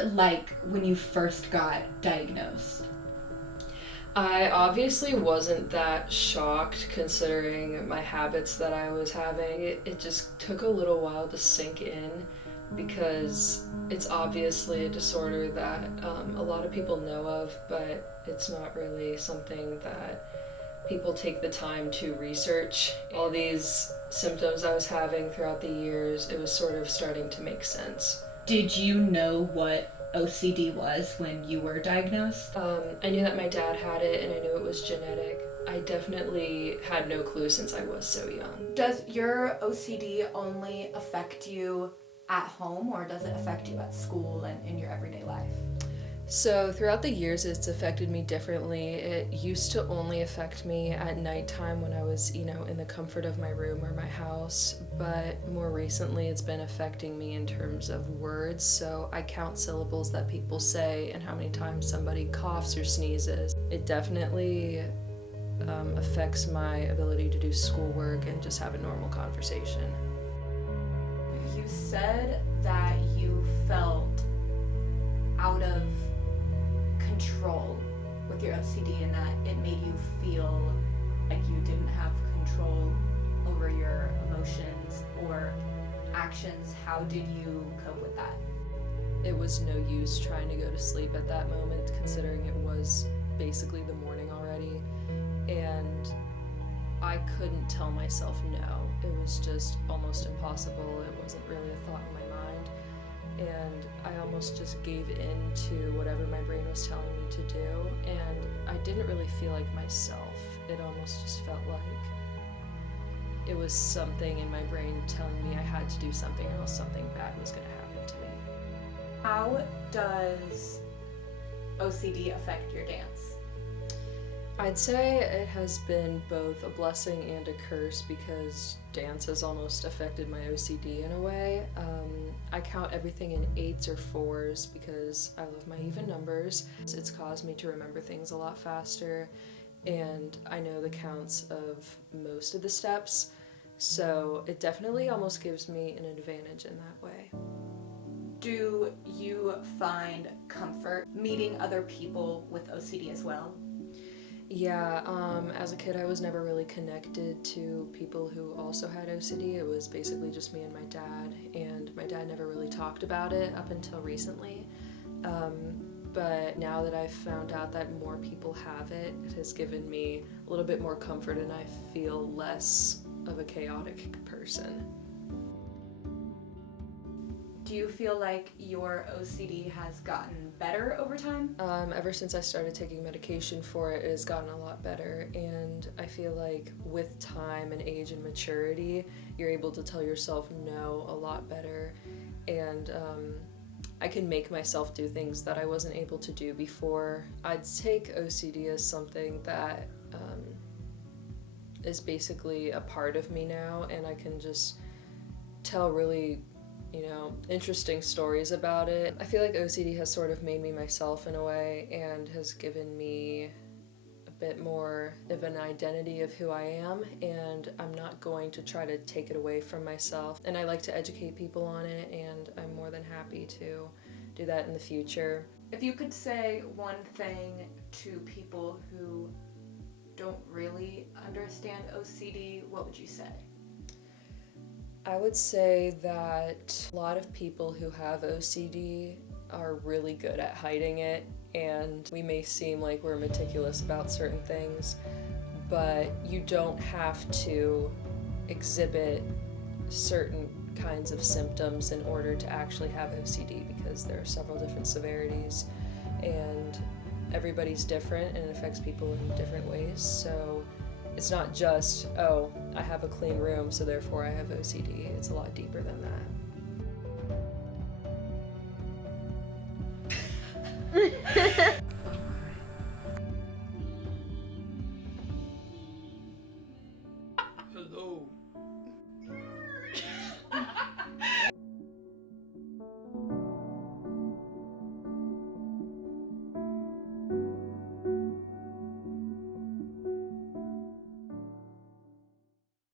it like when you first got diagnosed? I obviously wasn't that shocked considering my habits that I was having. It just took a little while to sink in because it's obviously a disorder that a lot of people know of, but it's not really something that people take the time to research. All these symptoms I was having throughout the years, it was sort of starting to make sense. Did you know what OCD was when you were diagnosed? I knew that my dad had it and I knew it was genetic. I definitely had no clue since I was so young. Does your OCD only affect you at home, or does it affect you at school and in your everyday life? So throughout the years, it's affected me differently. It used to only affect me at nighttime when I was, in the comfort of my room or my house. But more recently, it's been affecting me in terms of words. So I count syllables that people say and how many times somebody coughs or sneezes. It definitely affects my ability to do schoolwork and just have a normal conversation. You said that you felt out of control with your OCD and that it made you feel like you didn't have control over your emotions or actions. How did you cope with that? It was no use trying to go to sleep at that moment, considering it was basically the morning already, and I couldn't tell myself no. It was just almost impossible. It wasn't really a thought in my mind. And I almost just gave in to whatever my brain was telling me to do, and I didn't really feel like myself. It almost just felt like it was something in my brain telling me I had to do something or else something bad was going to happen to me. How does OCD affect your dance? I'd say it has been both a blessing and a curse because dance has almost affected my OCD in a way. I count everything in 8s or 4s because I love my even numbers. It's caused me to remember things a lot faster, and I know the counts of most of the steps, so it definitely almost gives me an advantage in that way. Do you find comfort meeting other people with OCD as well? Yeah, as a kid I was never really connected to people who also had OCD. It was basically just me and my dad never really talked about it up until recently. But now that I've found out that more people have it, it has given me a little bit more comfort and I feel less of a chaotic person. Do you feel like your OCD has gotten better over time? Ever since I started taking medication for it, it has gotten a lot better, and I feel like with time and age and maturity, you're able to tell yourself no a lot better, and I can make myself do things that I wasn't able to do before. I'd take OCD as something that is basically a part of me now, and I can just tell really interesting stories about it. I feel like OCD has sort of made me myself in a way and has given me a bit more of an identity of who I am, and I'm not going to try to take it away from myself. And I like to educate people on it, and I'm more than happy to do that in the future. If you could say one thing to people who don't really understand OCD, what would you say? I would say that a lot of people who have OCD are really good at hiding it, and we may seem like we're meticulous about certain things, but you don't have to exhibit certain kinds of symptoms in order to actually have OCD, because there are several different severities and everybody's different and it affects people in different ways. So it's not just, oh, I have a clean room, so therefore I have OCD. It's a lot deeper than that.